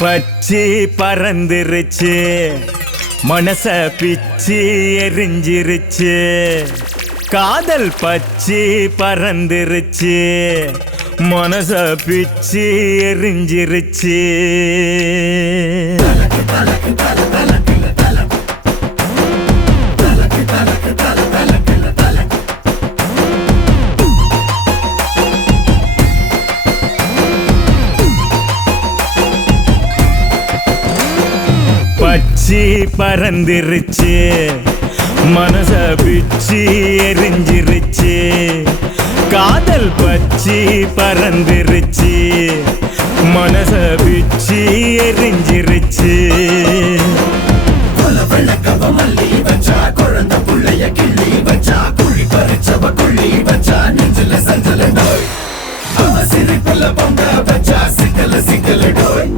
பச்சி பறந்துருச்சு மனச பிச்சி எரிஞ்சிருச்சு காதல் பச்சி பறந்துருச்சு மனச பிச்சி எரிஞ்சிருச்சு பச்சி பறந்துருச்சு மனச பிச்சி எரிஞ்சிருச்சு காதல் பச்சி பறந்துருச்சு மனச பிச்சி எரிஞ்சிருச்சு மல்லி வச்சா குழந்தை புள்ளைய கிள்ளி வச்சா குழி பறிச்சவ குள்ளி வச்சா நெஞ்சில சஞ்சல நோய் அவ சிரிப்புல பொங்க வச்சா சிக்கல சிக்கல நோய்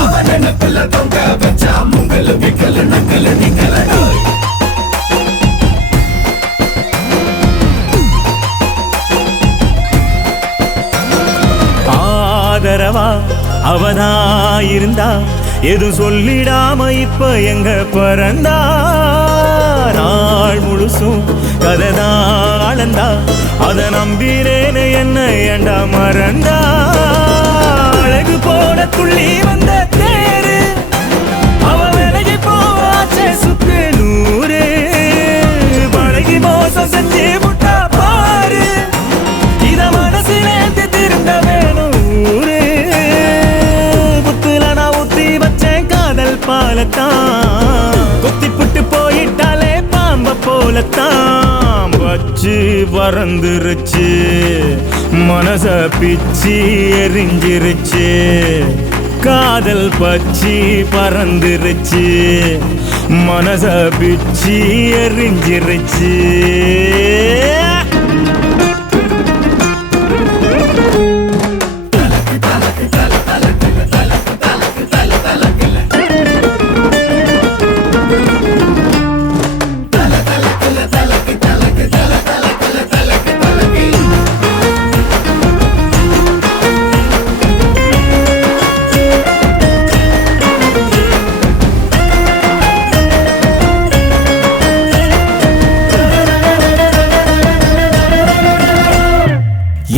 அவ நினைப்புல தொங்க வச்சா முங்கல விக்கல நக்கல நிக்கல நோய் ஆதரவா அவதா இருந்தா எதுவும் சொல்லிடாம இப்ப எங்க பிறந்தா நாள் முழுசும் கதைதான் அளந்தா அத நம்பினேன்னு என்ன ஏண்டா மறந்தா அழகு போல துள்ளி வந்த தேரு அவ விலகி போவாச்சே சுத்து நூறு பழகி மோசம் செஞ்சு முட்டா பாரு இத மனசிலேந்து திருந்த வேணும் ஊரு புத்துல நான் ஊத்தி வச்சேன் காதல் பாலத்தான் கொத்தி புட்டு போயிட்டாலே பாம்ப போலத்தான் வச்சு பறந்துருச்சு மனச பிச்சி எரிஞ்சிருச்சு காதல் பச்சி பறந்துருச்சு மனச பிச்சி எரிஞ்சிருச்சு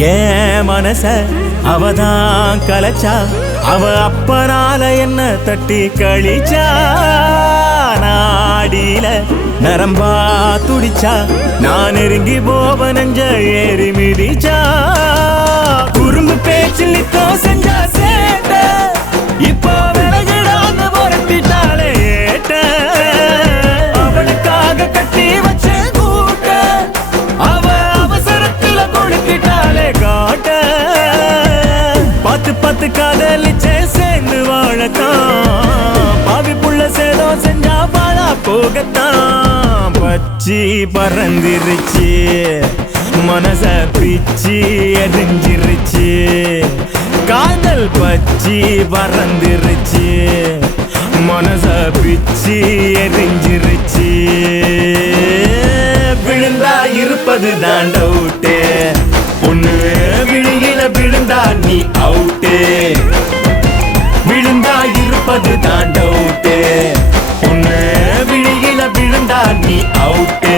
ஏன் மனச அவதான் கலைச்சா அவ அப்பனால என்ன தட்டி கழிச்சா நாடியில நரம்பா துடிச்சா நான் நெருங்கி போவ நெஞ்ச ஏறி மிதிச்சா குறும்பு பேச்சில் நித்தோ செஞ்சா சேட்ட இப்போ விலகிடான்னு புரட்டிட்டாலே ஏட்ட அவளுக்காக கட்டி வச்ச கூட்ட அவ அவசரத்துல கொடுக்கிட்டாலே காட்ட பார்த்து பார்த்து காதலிச்சே சேர்ந்து வாழத்தான் பாவி புள்ள சேதம் செஞ்சா பாழா போகத்தான் பச்சி பறந்துருச்சு மனச பிச்சி எரிஞ்சிருச்சு காதல் பச்சி பறந்துருச்சு மனச பிச்சி எரிஞ்சிருச்சு விழுந்தா இருப்பது தான் டவுட்டு பொண்ணு விழியில விழுந்தா நீ அவுட்டு விழுந்தா இருப்பது தான் டவுட்டு பொண்ணு விழியில விழுந்தா நீ அவுட்டு